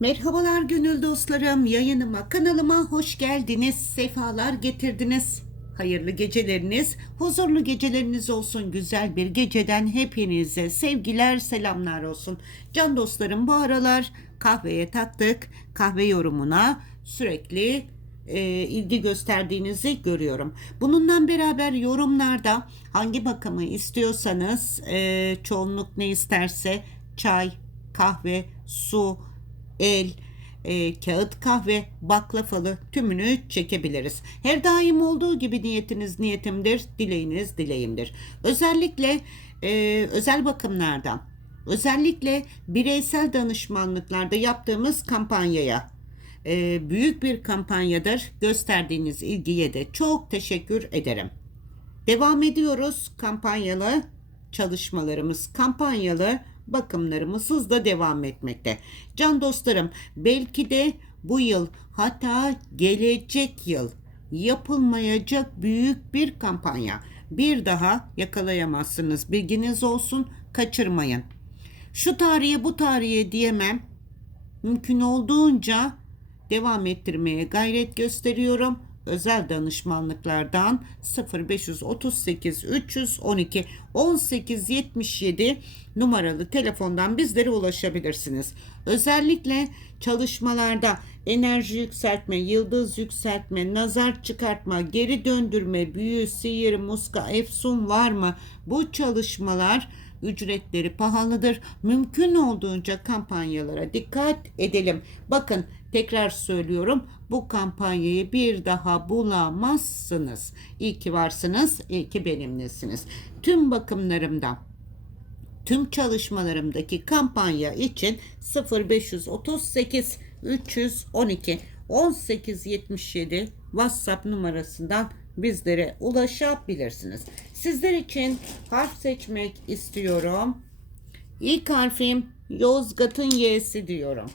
Merhabalar gönül dostlarım. Yayınıma, kanalıma hoş geldiniz. Sefalar getirdiniz. Hayırlı geceleriniz, huzurlu geceleriniz olsun. Güzel bir geceden hepinize sevgiler, selamlar olsun. Can dostlarım bu aralar kahveye taktık. Kahve yorumuna sürekli e, ilgi gösterdiğinizi görüyorum. Bununla beraber yorumlarda hangi bakımı istiyorsanız e, çoğunluk ne isterse çay, kahve, su, el, e, kağıt kahve, baklavalı tümünü çekebiliriz. Her daim olduğu gibi niyetiniz niyetimdir, dileğiniz dileğimdir. Özellikle e, özel bakımlardan, özellikle bireysel danışmanlıklarda yaptığımız kampanyaya e, büyük bir kampanyadır. Gösterdiğiniz ilgiye de çok teşekkür ederim. Devam ediyoruz kampanyalı çalışmalarımız, kampanyalı bakımlarımız hızla devam etmekte. Can dostlarım belki de bu yıl hatta gelecek yıl yapılmayacak büyük bir kampanya. Bir daha yakalayamazsınız. Bilginiz olsun kaçırmayın. Şu tarihe bu tarihe diyemem. Mümkün olduğunca devam ettirmeye gayret gösteriyorum. Özel danışmanlıklardan 0538 312 1877 numaralı telefondan bizlere ulaşabilirsiniz. Özellikle çalışmalarda enerji yükseltme, yıldız yükseltme, nazar çıkartma, geri döndürme, büyü, sihir, muska, efsun var mı? Bu çalışmalar ücretleri pahalıdır. Mümkün olduğunca kampanyalara dikkat edelim. Bakın tekrar söylüyorum bu kampanyayı bir daha bulamazsınız. İyi ki varsınız, iyi ki benimlesiniz. Tüm bakımlarımdan tüm çalışmalarımdaki kampanya için 0538 312 1877 WhatsApp numarasından bizlere ulaşabilirsiniz. Sizler için harf seçmek istiyorum. İlk harfim Yozgat'ın Y'si diyorum.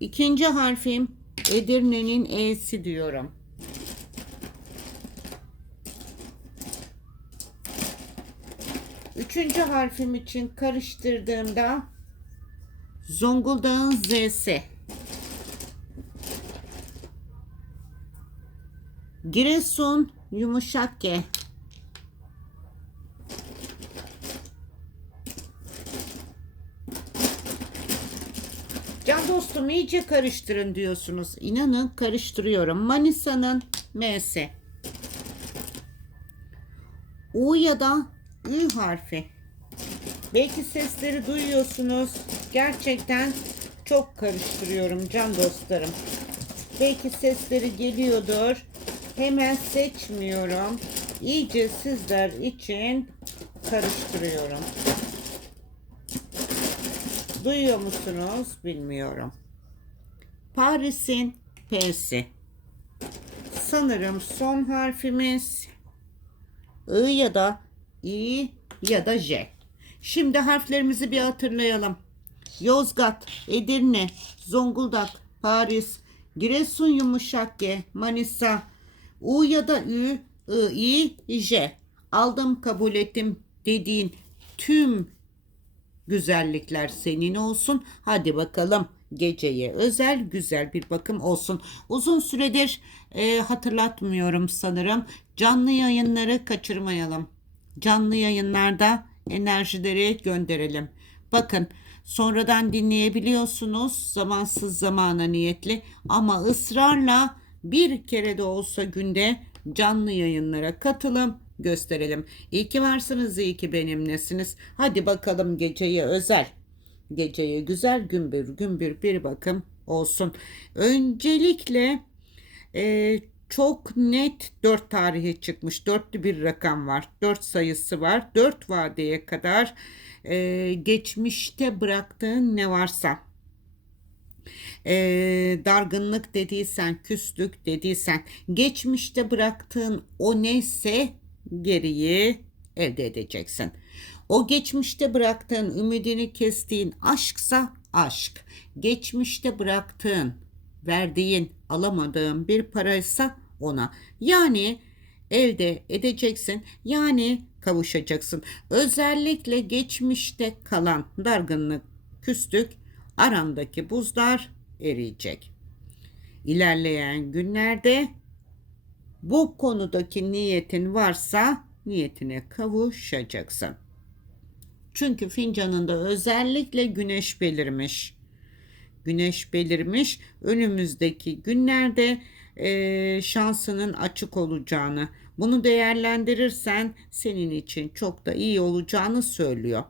İkinci harfim Edirne'nin E'si diyorum. Üçüncü harfim için karıştırdığımda Zonguldak'ın Z'si. Giresun yumuşak G. Dostum iyice karıştırın diyorsunuz. İnanın karıştırıyorum. Manisa'nın M'si. U ya da Ü harfi. Belki sesleri duyuyorsunuz. Gerçekten çok karıştırıyorum can dostlarım. Belki sesleri geliyordur. Hemen seçmiyorum. İyice sizler için karıştırıyorum. Duyuyor musunuz bilmiyorum. Paris'in P'si. Sanırım son harfimiz I ya da İ ya da J. Şimdi harflerimizi bir hatırlayalım. Yozgat, Edirne, Zonguldak, Paris, Giresun yumuşak G, Manisa, U ya da Ü, I, I, J. Aldım kabul ettim dediğin tüm güzellikler senin olsun. Hadi bakalım geceye özel güzel bir bakım olsun. Uzun süredir e, hatırlatmıyorum sanırım. Canlı yayınları kaçırmayalım. Canlı yayınlarda enerjileri gönderelim. Bakın sonradan dinleyebiliyorsunuz zamansız zamana niyetli ama ısrarla bir kere de olsa günde canlı yayınlara katılım gösterelim. İyi ki varsınız, iyi ki benimlesiniz. Hadi bakalım geceye özel. Geceye güzel gümbür gümbür bir bakım olsun. Öncelikle e, çok net 4 tarihi çıkmış. Dörtlü bir rakam var. 4 sayısı var. 4 vadeye kadar e, geçmişte bıraktığın ne varsa e, dargınlık dediysen, küslük dediysen, geçmişte bıraktığın o neyse geriyi elde edeceksin. O geçmişte bıraktığın, ümidini kestiğin aşksa aşk. Geçmişte bıraktığın, verdiğin, alamadığın bir paraysa ona. Yani elde edeceksin. Yani kavuşacaksın. Özellikle geçmişte kalan dargınlık, küstük. Arandaki buzlar eriyecek. İlerleyen günlerde bu konudaki niyetin varsa niyetine kavuşacaksın. Çünkü fincanında özellikle güneş belirmiş. Güneş belirmiş. Önümüzdeki günlerde e, şansının açık olacağını, bunu değerlendirirsen senin için çok da iyi olacağını söylüyor.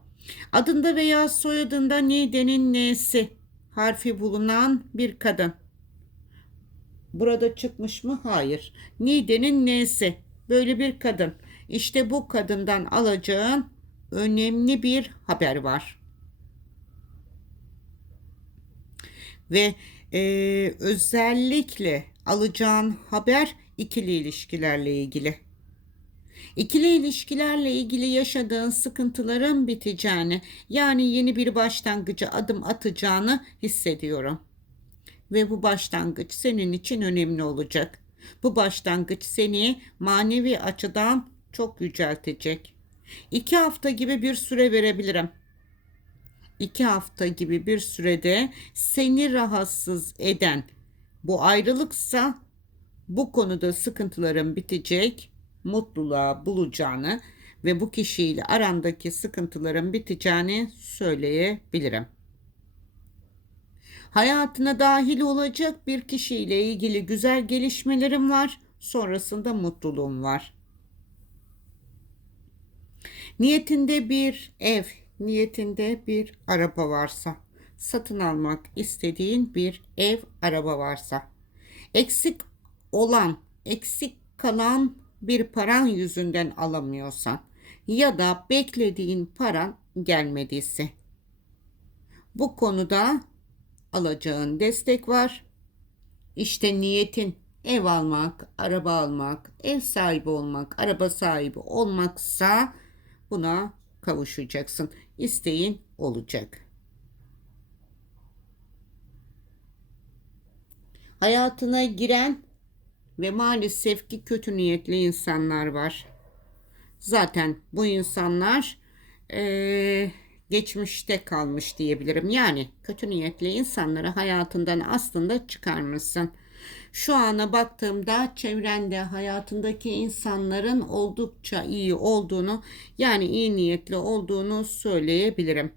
Adında veya soyadında Nide'nin N'si harfi bulunan bir kadın. Burada çıkmış mı? Hayır. Nide'nin N'si. Böyle bir kadın. İşte bu kadından alacağın önemli bir haber var. Ve e, özellikle alacağın haber ikili ilişkilerle ilgili. İkili ilişkilerle ilgili yaşadığın sıkıntıların biteceğini, yani yeni bir başlangıcı adım atacağını hissediyorum. Ve bu başlangıç senin için önemli olacak. Bu başlangıç seni manevi açıdan çok yüceltecek. İki hafta gibi bir süre verebilirim. İki hafta gibi bir sürede seni rahatsız eden bu ayrılıksa bu konuda sıkıntıların bitecek, mutluluğa bulacağını ve bu kişiyle arandaki sıkıntıların biteceğini söyleyebilirim. Hayatına dahil olacak bir kişiyle ilgili güzel gelişmelerim var. Sonrasında mutluluğum var. Niyetinde bir ev, niyetinde bir araba varsa, satın almak istediğin bir ev, araba varsa, eksik olan, eksik kalan bir paran yüzünden alamıyorsan ya da beklediğin paran gelmediyse bu konuda alacağın destek var. İşte niyetin ev almak, araba almak, ev sahibi olmak, araba sahibi olmaksa buna kavuşacaksın. İsteğin olacak. Hayatına giren ve maalesef ki kötü niyetli insanlar var. Zaten bu insanlar ee, geçmişte kalmış diyebilirim. Yani kötü niyetli insanları hayatından aslında çıkarmışsın. Şu ana baktığımda çevrende hayatındaki insanların oldukça iyi olduğunu yani iyi niyetli olduğunu söyleyebilirim.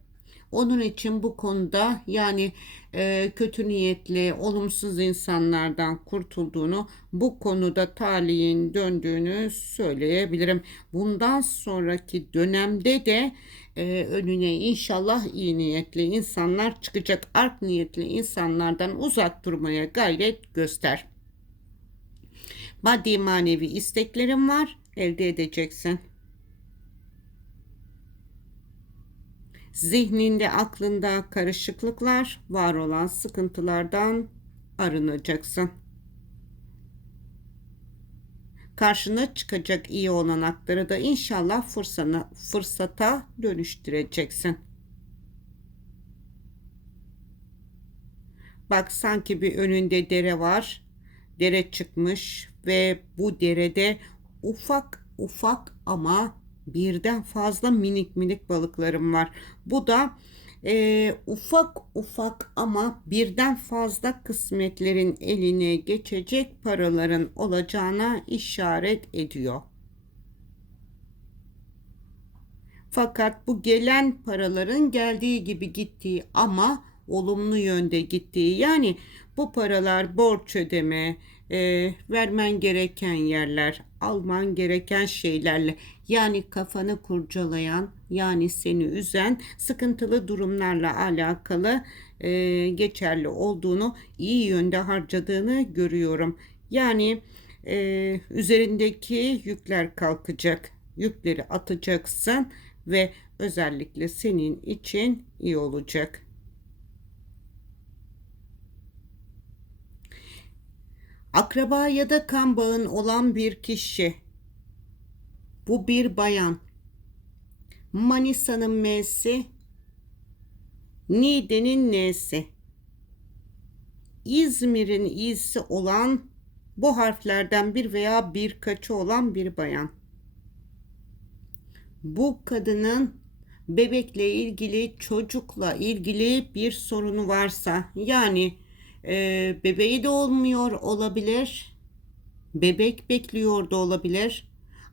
Onun için bu konuda yani e, kötü niyetli, olumsuz insanlardan kurtulduğunu, bu konuda talihin döndüğünü söyleyebilirim. Bundan sonraki dönemde de e, önüne inşallah iyi niyetli insanlar çıkacak. Art niyetli insanlardan uzak durmaya gayret göster. Maddi manevi isteklerim var, elde edeceksin. Zihninde, aklında karışıklıklar, var olan sıkıntılardan arınacaksın. Karşına çıkacak iyi olanakları da inşallah fırsana, fırsata dönüştüreceksin. Bak sanki bir önünde dere var. Dere çıkmış ve bu derede ufak ufak ama birden fazla minik minik balıklarım var. Bu da e, ufak ufak ama birden fazla kısmetlerin eline geçecek paraların olacağına işaret ediyor. Fakat bu gelen paraların geldiği gibi gittiği ama olumlu yönde gittiği yani bu paralar borç ödeme, e, vermen gereken yerler, alman gereken şeylerle yani kafanı kurcalayan yani seni üzen sıkıntılı durumlarla alakalı e, geçerli olduğunu iyi yönde harcadığını görüyorum. Yani e, üzerindeki yükler kalkacak, yükleri atacaksın ve özellikle senin için iyi olacak. Akraba ya da kan bağın olan bir kişi. Bu bir bayan. Manisa'nın M'si. Niğde'nin N'si. İzmir'in İ'si olan bu harflerden bir veya birkaçı olan bir bayan. Bu kadının bebekle ilgili çocukla ilgili bir sorunu varsa yani e, bebeği de olmuyor olabilir bebek bekliyor da olabilir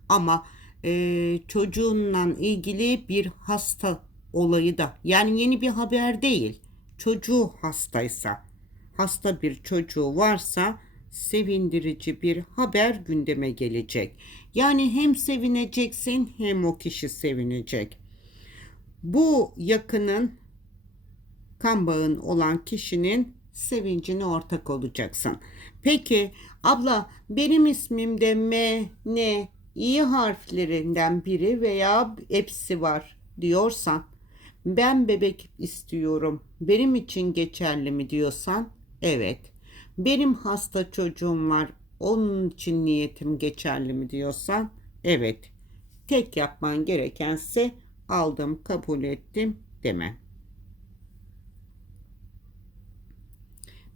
ama e, çocuğunla ilgili bir hasta olayı da yani yeni bir haber değil çocuğu hastaysa hasta bir çocuğu varsa sevindirici bir haber gündeme gelecek. Yani hem sevineceksin hem o kişi sevinecek. Bu yakının kan bağın olan kişinin sevincine ortak olacaksın. Peki abla benim ismim de M, N, İ harflerinden biri veya hepsi var diyorsan ben bebek istiyorum. Benim için geçerli mi diyorsan evet. Benim hasta çocuğum var. Onun için niyetim geçerli mi diyorsan evet. Tek yapman gerekense aldım, kabul ettim deme.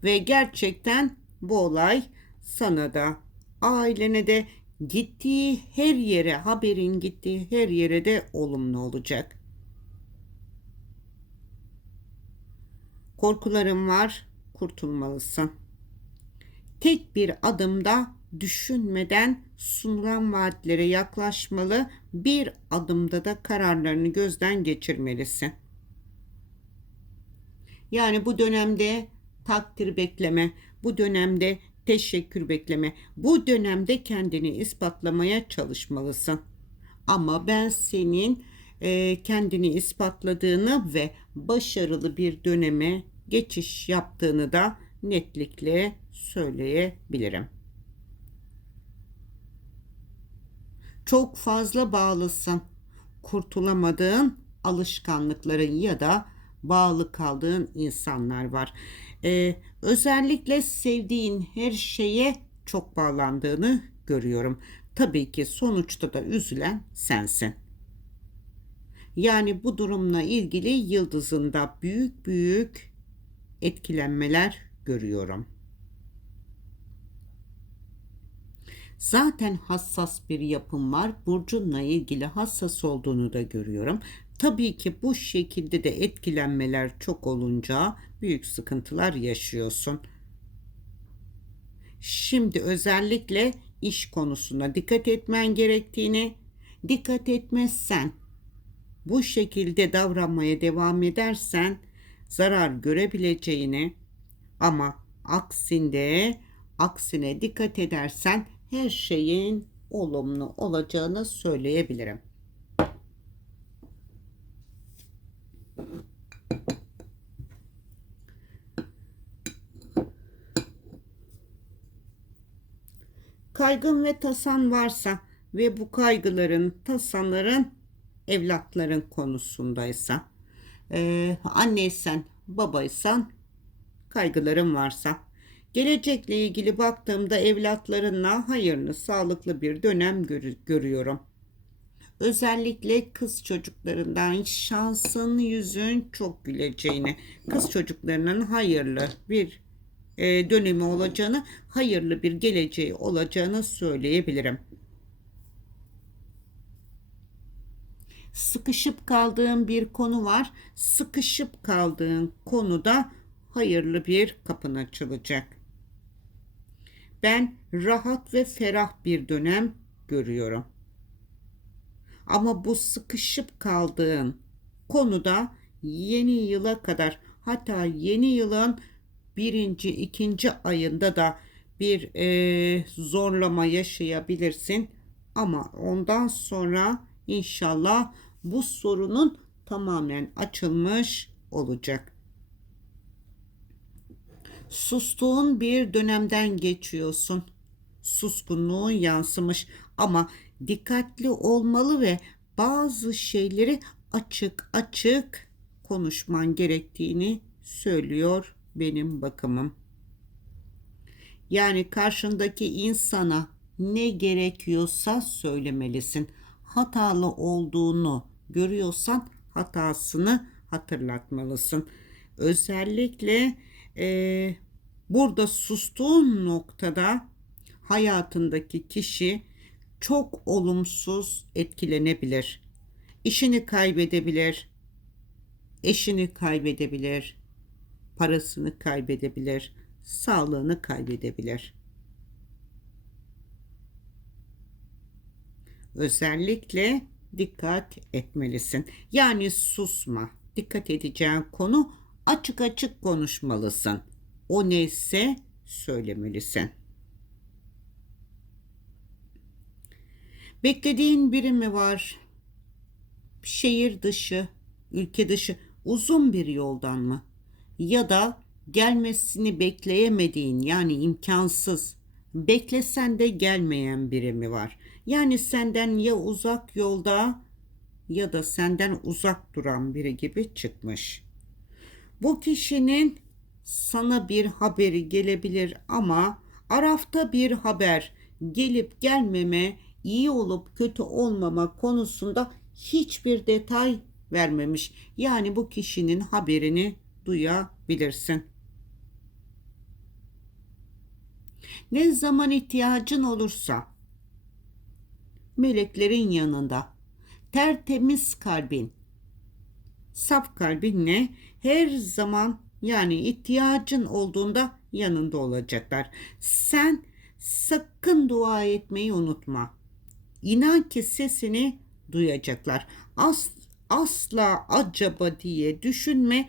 Ve gerçekten bu olay sana da ailene de gittiği her yere haberin gittiği her yere de olumlu olacak. Korkularım var, kurtulmalısın. Tek bir adımda düşünmeden sunulan vaatlere yaklaşmalı, bir adımda da kararlarını gözden geçirmelisin. Yani bu dönemde takdir bekleme, bu dönemde teşekkür bekleme, bu dönemde kendini ispatlamaya çalışmalısın. Ama ben senin e, kendini ispatladığını ve başarılı bir döneme geçiş yaptığını da netlikle söyleyebilirim. Çok fazla bağlısın. Kurtulamadığın alışkanlıkların ya da bağlı kaldığın insanlar var. Ee, özellikle sevdiğin her şeye çok bağlandığını görüyorum. Tabii ki sonuçta da üzülen sensin. Yani bu durumla ilgili yıldızında büyük büyük etkilenmeler görüyorum. Zaten hassas bir yapım var. Burcunla ilgili hassas olduğunu da görüyorum. Tabii ki bu şekilde de etkilenmeler çok olunca büyük sıkıntılar yaşıyorsun. Şimdi özellikle iş konusuna dikkat etmen gerektiğini, dikkat etmezsen, bu şekilde davranmaya devam edersen zarar görebileceğini ama aksinde aksine dikkat edersen her şeyin olumlu olacağını söyleyebilirim. Kaygın ve tasan varsa ve bu kaygıların, tasanların evlatların konusundaysa, e, anneysen, babaysan, kaygıların varsa, gelecekle ilgili baktığımda evlatlarınla hayırlı, sağlıklı bir dönem gör- görüyorum. Özellikle kız çocuklarından şansın yüzün çok güleceğini, kız çocuklarının hayırlı bir e, dönemi olacağını, hayırlı bir geleceği olacağını söyleyebilirim. Sıkışıp kaldığın bir konu var. Sıkışıp kaldığın konuda hayırlı bir kapın açılacak. Ben rahat ve ferah bir dönem görüyorum. Ama bu sıkışıp kaldığın konuda yeni yıla kadar hatta yeni yılın birinci, ikinci ayında da bir e, zorlama yaşayabilirsin. Ama ondan sonra inşallah bu sorunun tamamen açılmış olacak. Sustuğun bir dönemden geçiyorsun. Suskunluğun yansımış ama dikkatli olmalı ve bazı şeyleri açık açık konuşman gerektiğini söylüyor benim bakımım. Yani karşındaki insana ne gerekiyorsa söylemelisin. Hatalı olduğunu görüyorsan hatasını hatırlatmalısın. Özellikle e, burada sustuğun noktada hayatındaki kişi çok olumsuz etkilenebilir. işini kaybedebilir, eşini kaybedebilir, parasını kaybedebilir, sağlığını kaybedebilir. Özellikle dikkat etmelisin. Yani susma. Dikkat edeceğin konu açık açık konuşmalısın. O neyse söylemelisin. Beklediğin biri mi var? Şehir dışı, ülke dışı uzun bir yoldan mı? Ya da gelmesini bekleyemediğin yani imkansız, beklesen de gelmeyen biri mi var? Yani senden ya uzak yolda ya da senden uzak duran biri gibi çıkmış. Bu kişinin sana bir haberi gelebilir ama arafta bir haber gelip gelmeme, iyi olup kötü olmama konusunda hiçbir detay vermemiş. Yani bu kişinin haberini duyabilirsin. Ne zaman ihtiyacın olursa meleklerin yanında tertemiz kalbin saf kalbinle her zaman yani ihtiyacın olduğunda yanında olacaklar. Sen sakın dua etmeyi unutma. İnan ki sesini duyacaklar. As, asla acaba diye düşünme.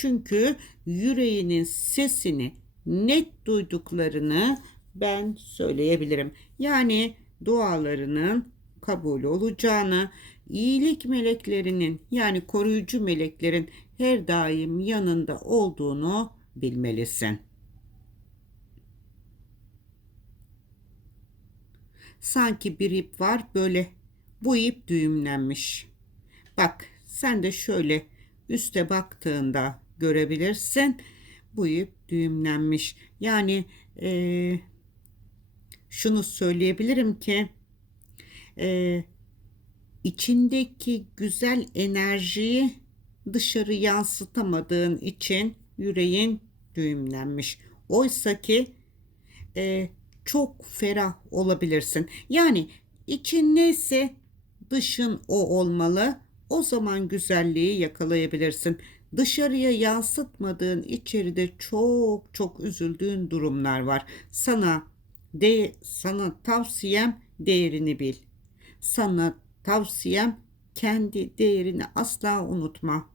Çünkü yüreğinin sesini net duyduklarını ben söyleyebilirim. Yani dualarının kabul olacağını, iyilik meleklerinin yani koruyucu meleklerin her daim yanında olduğunu bilmelisin. Sanki bir ip var böyle bu ip düğümlenmiş. Bak sen de şöyle üste baktığında görebilirsin. Bu ip düğümlenmiş. Yani e, şunu söyleyebilirim ki e, içindeki güzel enerjiyi dışarı yansıtamadığın için yüreğin düğümlenmiş. Oysa ki e, çok ferah olabilirsin. Yani için neyse dışın o olmalı. O zaman güzelliği yakalayabilirsin. Dışarıya yansıtmadığın içeride çok çok üzüldüğün durumlar var. Sana de sana tavsiyem değerini bil. Sana tavsiyem kendi değerini asla unutma.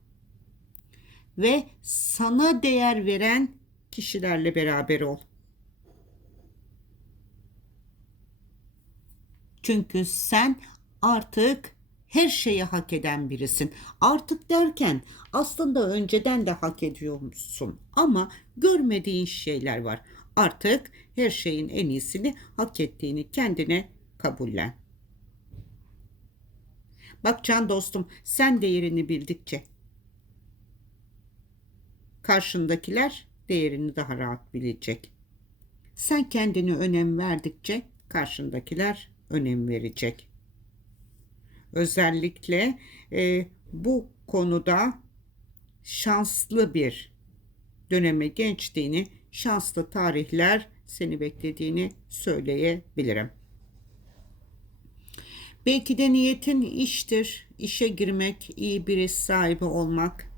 Ve sana değer veren kişilerle beraber ol. Çünkü sen artık her şeyi hak eden birisin. Artık derken aslında önceden de hak ediyormuşsun ama görmediğin şeyler var. Artık her şeyin en iyisini hak ettiğini kendine kabullen. Bak can dostum sen değerini bildikçe karşındakiler değerini daha rahat bilecek. Sen kendini önem verdikçe karşındakiler önem verecek. Özellikle e, bu konuda şanslı bir döneme geçtiğini, şanslı tarihler seni beklediğini söyleyebilirim. Belki de niyetin iştir, işe girmek, iyi bir iş sahibi olmak.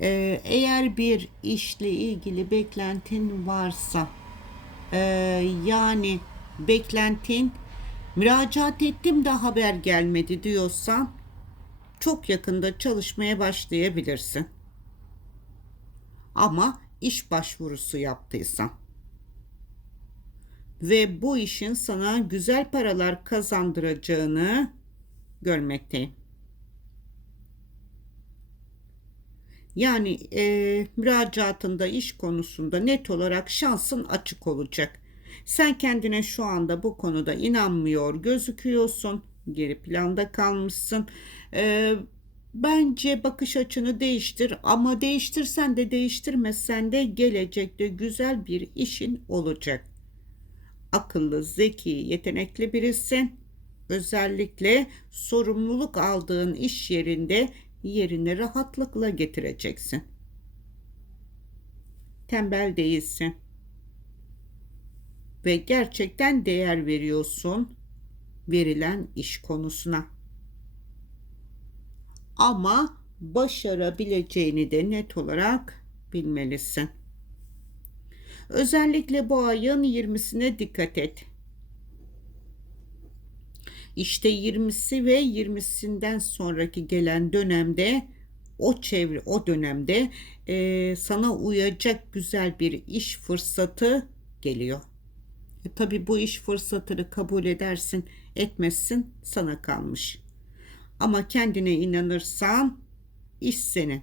Ee, eğer bir işle ilgili beklentin varsa, e, yani beklentin müracaat ettim de haber gelmedi diyorsan, çok yakında çalışmaya başlayabilirsin. Ama iş başvurusu yaptıysan ve bu işin sana güzel paralar kazandıracağını görmekteyim. Yani e, müracaatında iş konusunda net olarak şansın açık olacak. Sen kendine şu anda bu konuda inanmıyor gözüküyorsun. Geri planda kalmışsın. E, bence bakış açını değiştir ama değiştirsen de değiştirmezsen de gelecekte güzel bir işin olacak akıllı, zeki, yetenekli birisin. Özellikle sorumluluk aldığın iş yerinde yerini rahatlıkla getireceksin. Tembel değilsin. Ve gerçekten değer veriyorsun verilen iş konusuna. Ama başarabileceğini de net olarak bilmelisin. Özellikle bu ayın 20'sine dikkat et. İşte 20'si ve 20'sinden sonraki gelen dönemde o çevre o dönemde e, sana uyacak güzel bir iş fırsatı geliyor. E, tabii bu iş fırsatını kabul edersin, etmezsin sana kalmış. Ama kendine inanırsan iş senin.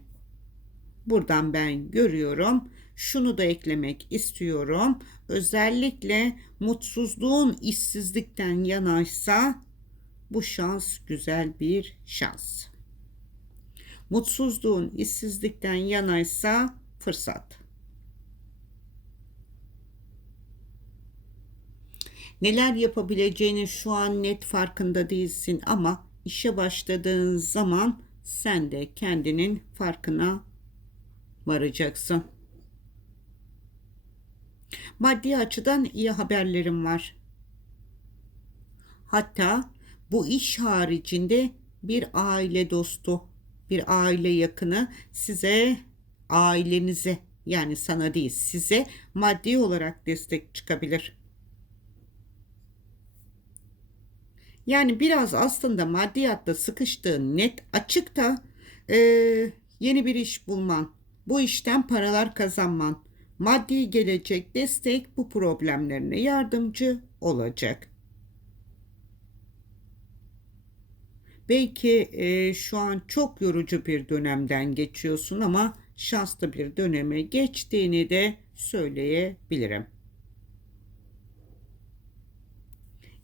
Buradan ben görüyorum. Şunu da eklemek istiyorum. Özellikle mutsuzluğun işsizlikten yanaysa bu şans güzel bir şans. Mutsuzluğun işsizlikten yanaysa fırsat. Neler yapabileceğini şu an net farkında değilsin ama işe başladığın zaman sen de kendinin farkına varacaksın. Maddi açıdan iyi haberlerim var. Hatta bu iş haricinde bir aile dostu, bir aile yakını size, ailenize yani sana değil size maddi olarak destek çıkabilir. Yani biraz aslında maddiyatta sıkıştığın net açık da e, yeni bir iş bulman, bu işten paralar kazanman, maddi gelecek destek bu problemlerine yardımcı olacak. Belki e, şu an çok yorucu bir dönemden geçiyorsun ama şanslı bir döneme geçtiğini de söyleyebilirim.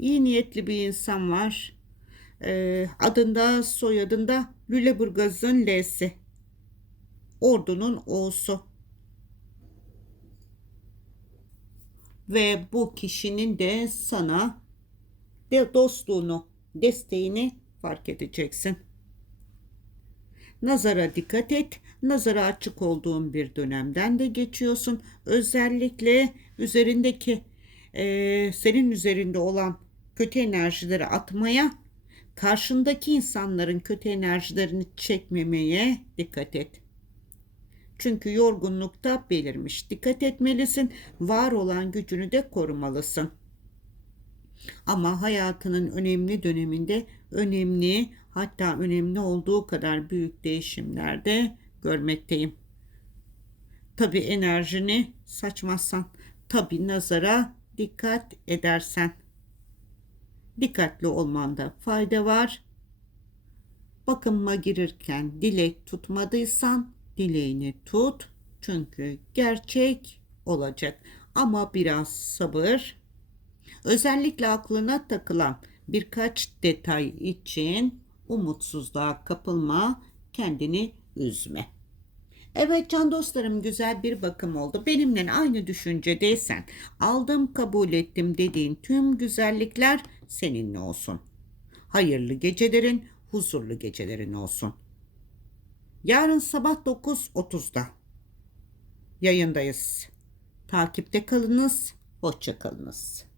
İyi niyetli bir insan var. E, adında soyadında Lüleburgaz'ın L'si. Ordunun O'su. Ve bu kişinin de sana de dostluğunu, desteğini fark edeceksin. Nazara dikkat et. Nazara açık olduğun bir dönemden de geçiyorsun. Özellikle üzerindeki e, senin üzerinde olan kötü enerjileri atmaya, karşındaki insanların kötü enerjilerini çekmemeye dikkat et. Çünkü yorgunlukta belirmiş. Dikkat etmelisin. Var olan gücünü de korumalısın. Ama hayatının önemli döneminde önemli hatta önemli olduğu kadar büyük değişimlerde görmekteyim. Tabi enerjini saçmazsan, tabi nazara dikkat edersen. Dikkatli olmanda fayda var. Bakıma girirken dilek tutmadıysan dileğini tut. Çünkü gerçek olacak. Ama biraz sabır. Özellikle aklına takılan birkaç detay için umutsuzluğa kapılma, kendini üzme. Evet can dostlarım güzel bir bakım oldu. Benimle aynı düşüncedeysen aldım kabul ettim dediğin tüm güzellikler seninle olsun. Hayırlı gecelerin, huzurlu gecelerin olsun. Yarın sabah 9.30'da yayındayız. Takipte kalınız, hoşça kalınız.